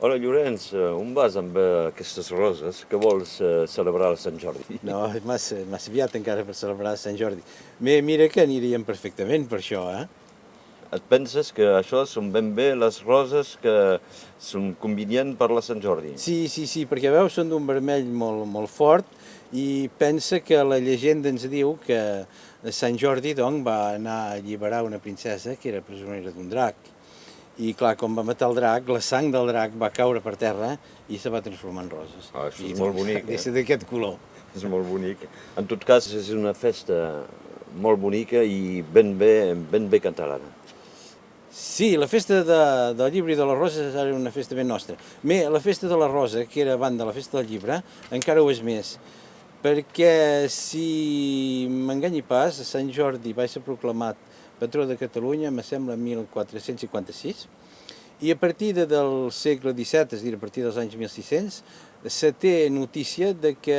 Hola Llorenç, on vas amb aquestes roses que vols celebrar el Sant Jordi? No, és massa aviat encara per celebrar Sant Jordi. Mira que aniríem perfectament per això, eh? Et penses que això són ben bé les roses que són convenients per la Sant Jordi? Sí, perquè veus, són d'un vermell molt fort i pensa que la llegenda ens diu que Sant Jordi doncs, va anar a alliberar una princesa que era presonera d'un drac. I clar, com va matar el drac, la sang del drac va caure per terra i se va transformar en roses. Ah, això és molt bonic, eh? D'aquest color. És molt bonic. En tot cas, és una festa molt bonica i ben bé catalana. Sí, la festa del llibre i de les roses era una festa ben nostra. La festa de la rosa, que era abans de la festa del llibre, encara ho és més, perquè si m'enganyi pas, Sant Jordi va ser proclamat patró de Catalunya, me sembla, en 1456, i a partir del segle XVII, és a dir, a partir dels anys 1600, se té notícia de que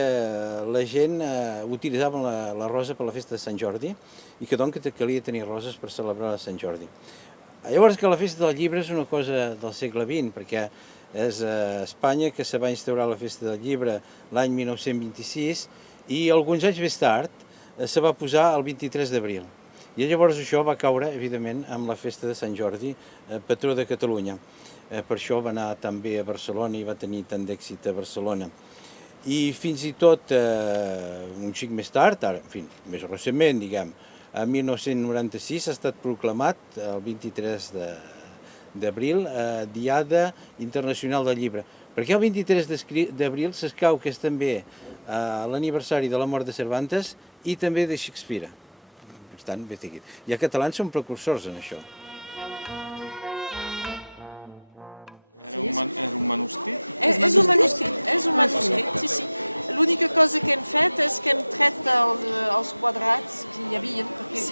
la gent utilitzava la rosa per la festa de Sant Jordi i que doncs calia tenir roses per celebrar Sant Jordi. Llavors que la festa del llibre és una cosa del segle XX, perquè és a Espanya que se va instaurar la festa del llibre l'any 1926 i alguns anys més tard se va posar el 23 d'abril. I llavors això va caure, evidentment, amb la festa de Sant Jordi, patró de Catalunya. Per això va anar tan bé a Barcelona i va tenir tant d'èxit a Barcelona. I fins i tot un xic més tard, ara, en fi, més recentment, diguem, en 1996 ha estat proclamat, el 23 d'abril, Diada Internacional del Llibre. Perquè el 23 d'abril s'escau que és també l'aniversari de la mort de Cervantes i també de Shakespeare. Per tant, bé seguit. I els catalans són precursors en això. Era un manuscrit? És un manuscrit, sí. L'única cosa que hem fet és que hem tret els quadrats que hi havia, perquè és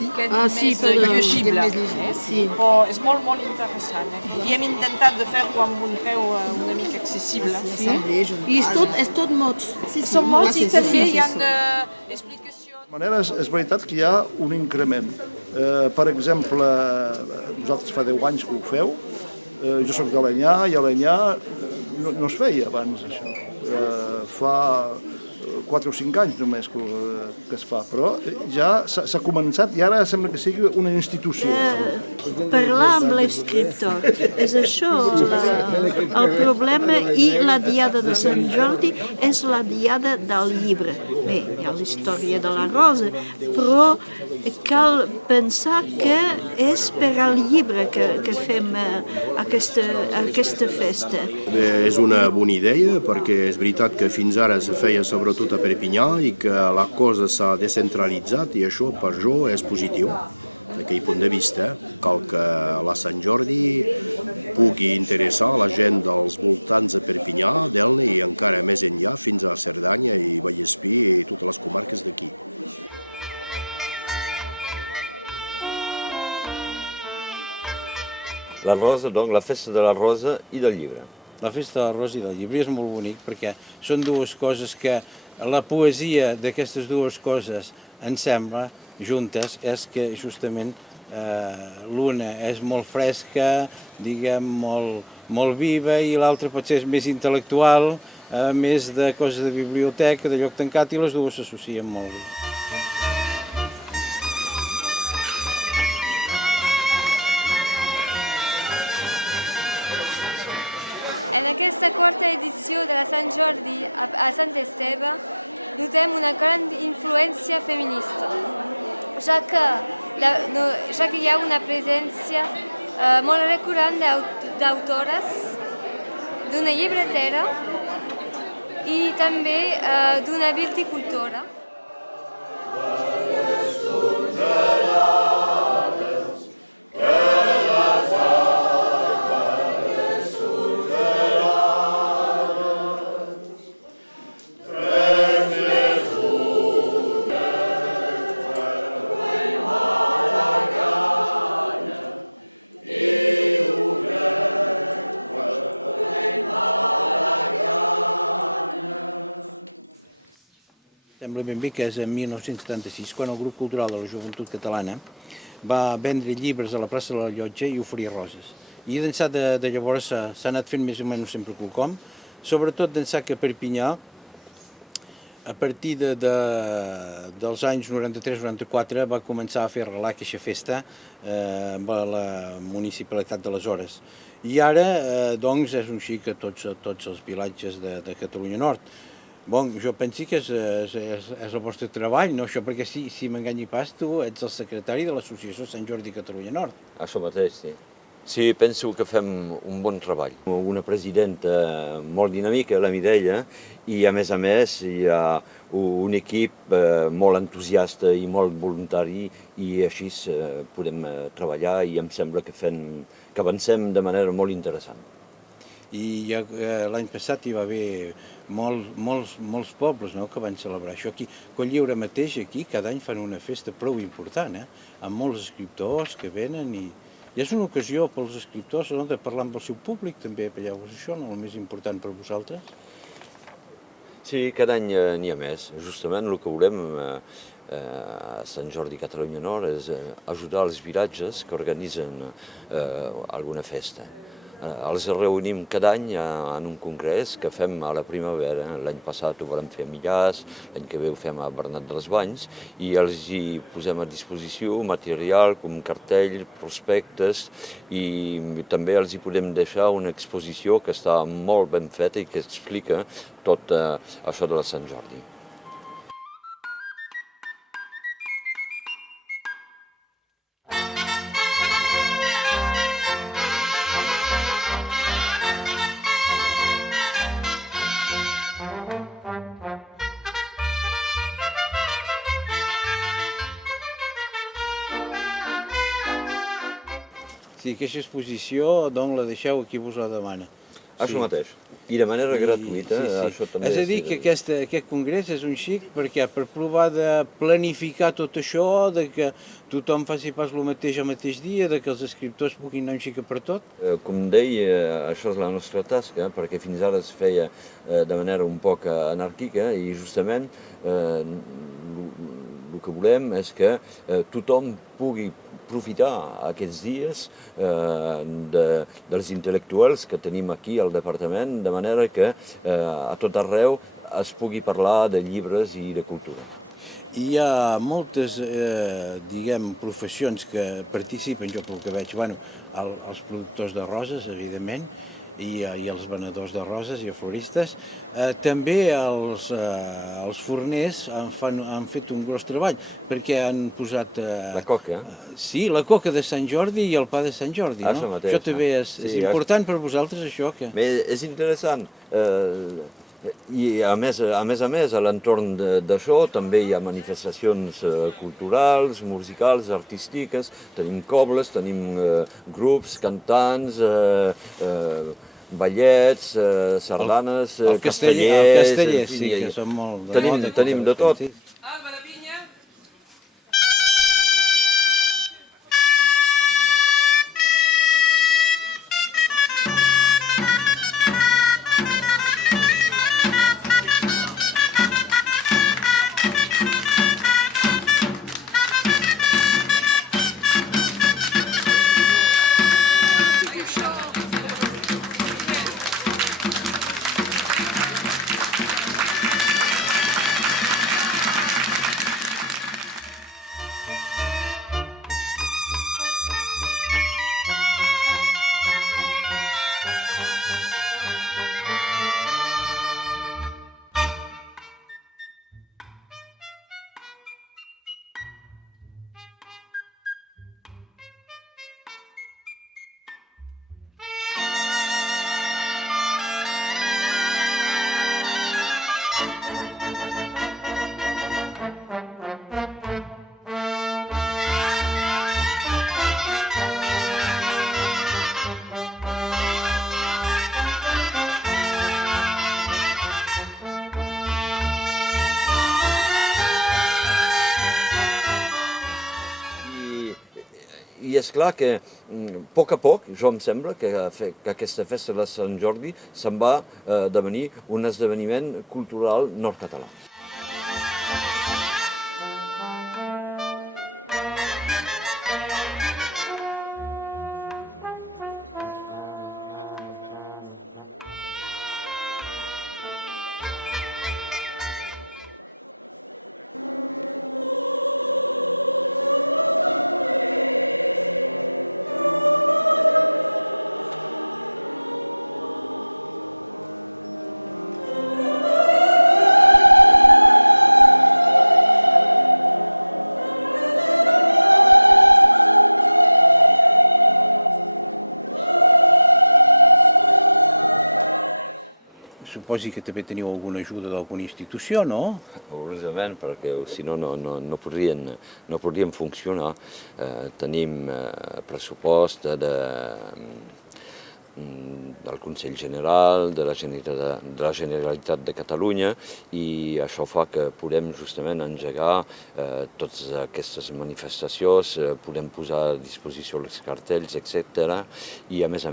més llegible. Però és molt interessant. I hem intentat de fer-ho amb un preu una mica accessible. I és tot mots. Són mots i també hi ha explicacions. De manera, és veritat que hi ha un increment. Per exemple, vosaltres fa 10 anys que ho feu, jo soc d'Alenyà i a Alenyà no es feia abans això. Fa 4 o 5 anys només que es fa, però ja s'ha començat i ara sembla que sigui una institució. Parlar amb l'escriptor, és això el problema, i la diada de Sant Jordi és la diada del llibre. Bé, hi ha la història de la rosa, però cal pensar que és per al llibre que fem aquesta festa. És una bona idea perquè és veritat que fins ara se feia sobretot a Perpinyà i que la cosa s'ha descentralitzat i això per jo és positiu. D'aquell punt de vista, cal que la Sant Jordi pugui interessar la gent dels voltants de Perpinyà, d'Elna i encara més enllà fins a Cerdanya i Vallespí i totes les comarques d'aquí. La rosa, doncs, la festa de la rosa i del llibre. La festa de la rosa i del llibre és molt bonic perquè són dues coses que la poesia d'aquestes dues coses ens sembla juntes és que justament l'una és molt fresca, diguem, molt viva i l'altra potser és més intel·lectual, més de coses de biblioteca, de lloc tancat, i les dues s'associen molt bé. En aquesta quarta edició de la Sant Jordi a Sant Esteve notem una gran influència feminista, ja que hi ha una presència molt recurrent d'autores, d'una llibretera i també d'una viticultora. Sembla ben bé que és en 1976, quan el Grup Cultural de la Joventut Catalana va vendre llibres a la plaça de la Llotja i oferir roses. i d'ençà de llavors s'ha anat fent més o menys sempre quelcom, sobretot d'ençà que a Perpinyà, a partir dels anys 93-94 va començar a fer arrelar aquesta festa amb la municipalitat d'aleshores. I ara, doncs, és un xic a tots els vilatges de Catalunya Nord. Bon, jo penso que és el vostre treball, no? Això perquè si m'enganyi pas, tu ets el secretari de l'Associació Sant Jordi Catalunya Nord. Això mateix, sí. Sí, penso que fem un bon treball. Una presidenta molt dinàmica, la Mireia, i a més hi ha un equip molt entusiasta i molt voluntari i així podem treballar i em sembla que avancem de manera molt interessant. I l'any passat hi va haver molts pobles que van celebrar això. Aquí, a Cotlliure mateix, aquí, cada any fan una festa prou important, amb molts escriptors que venen i és una ocasió pels escriptors de parlar amb el seu públic, també, per llavors això, el més important per vosaltres. Sí, cada any n'hi ha més. Justament el que volem a Sant Jordi Catalunya Nord és ajudar els vilatges que organitzen alguna festa. Els reunim cada any en un congrés que fem a la primavera. L'any passat ho vam fer a Millars, l'any que ve ho fem a Bernat dels Banys i els hi posem a disposició material com cartell, prospectes i també els hi podem deixar una exposició que està molt ben feta i que explica tot això de la Sant Jordi. Sí, aquesta exposició, doncs, la deixeu aquí vos la demana. Això mateix. I de manera gratuïta, això també... És a dir, que aquest congrés és un xic per provar de planificar tot això, de que tothom faci pas el mateix dia, de que els escriptors puguin anar un xic per tot. Com deia, això és la nostra tasca, perquè fins ara es feia de manera un poc anàrquica i justament el que volem és que tothom pugui aprofitar aquests dies dels intel·lectuals que tenim aquí al departament, de manera que a tot arreu es pugui parlar de llibres i de cultura. Hi ha moltes, professions que participen, jo pel que veig, els productors de roses, evidentment, i els venedors de roses i floristes. També els forners han fet un gros treball, perquè han posat... La coca. Sí, la coca de Sant Jordi i el pa de Sant Jordi. Això mateix. Això també és important per vosaltres, això? És interessant. I a més, a l'entorn d'això també hi ha manifestacions culturals, musicals, artístiques, tenim cobles, tenim grups, cantants, ballets, sardanes, castellers... El casteller, sí, que són molt... Tenim de tot. I és clar que a poc, jo em sembla que aquesta festa de Sant Jordi se'n va devenir un esdeveniment cultural nord-català. suposi que també teniu alguna ajuda d'alguna institució, no? Curiosament, perquè si no, no podrien funcionar. Tenim pressupost del Consell General, de la Generalitat de Catalunya, i això fa que podem justament engegar totes aquestes manifestacions, podem posar a disposició els cartells, etc. I a més,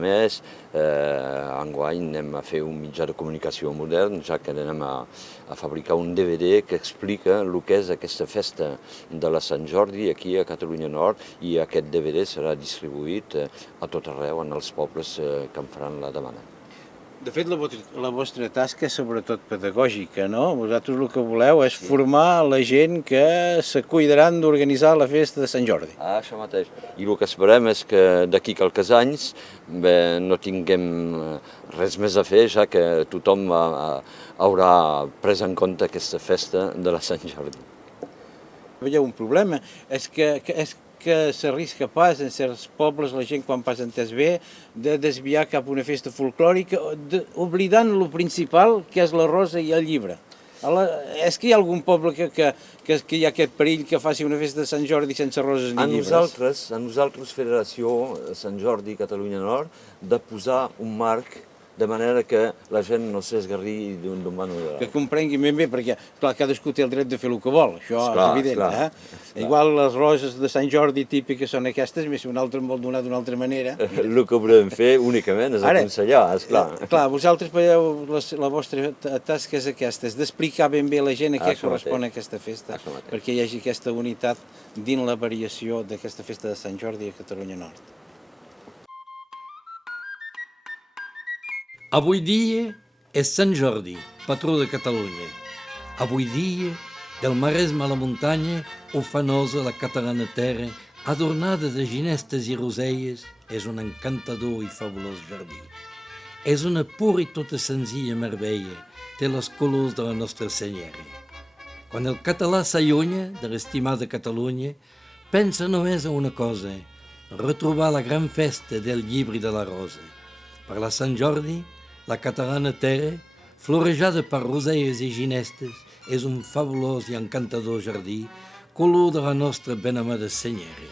enguany anem a fer un mitjà de comunicació modern, ja que anem a fabricar un DVD que explica el que és aquesta festa de la Sant Jordi aquí a Catalunya Nord, i aquest DVD serà distribuït a tot arreu en els pobles que en faran la demanda. De fet, la vostra tasca és sobretot pedagògica, no? Vosaltres el que voleu és formar la gent que se cuidaran d'organitzar la festa de Sant Jordi. Això mateix. I el que esperem és que d'aquí a qualques anys no tinguem res més a fer, ja que tothom haurà pres en compte aquesta festa de la Sant Jordi. Hi ha un problema, és que s'arrisca pas en certs pobles la gent, quan pas entès bé, de desviar cap a una festa folclòrica, oblidant el principal, que és la rosa i el llibre. És que hi ha algun poble que hi ha aquest perill que faci una festa de Sant Jordi sense roses ni llibres? A nosaltres, Federació Sant Jordi Catalunya Nord, de posar un marc de manera que la gent no s'esgarri d'un mano de l'altre. Que comprengui ben bé, perquè clar, cadascú té el dret de fer el que vol, això és evident. Igual les roses de Sant Jordi típiques són aquestes, més si un altre en vol donar d'una altra manera. El que podem fer únicament és aconsellar, esclar. Clar, vosaltres veieu, la vostra tasca és aquesta, és d'explicar ben bé a la gent a què correspon aquesta festa, perquè hi hagi aquesta unitat dins la variació d'aquesta festa de Sant Jordi a Catalunya Nord. Avui dia és Sant Jordi, patró de Catalunya. Avui dia, del Maresme a la muntanya, ufanosa la catalana terra, adornada de ginestes i roselles, és un encantador i fabulós jardí. És una pura i tota senzilla meravella, té els colors de la nostra senyera. Quan el català s'allunya de l'estimada Catalunya, pensa només a una cosa, retrobar la gran festa del llibre de la rosa. Per la Sant Jordi, la catalana terra, florejada per roselles i ginestes, és un fabulós i encantador jardí, color de la nostra ben amada senyera.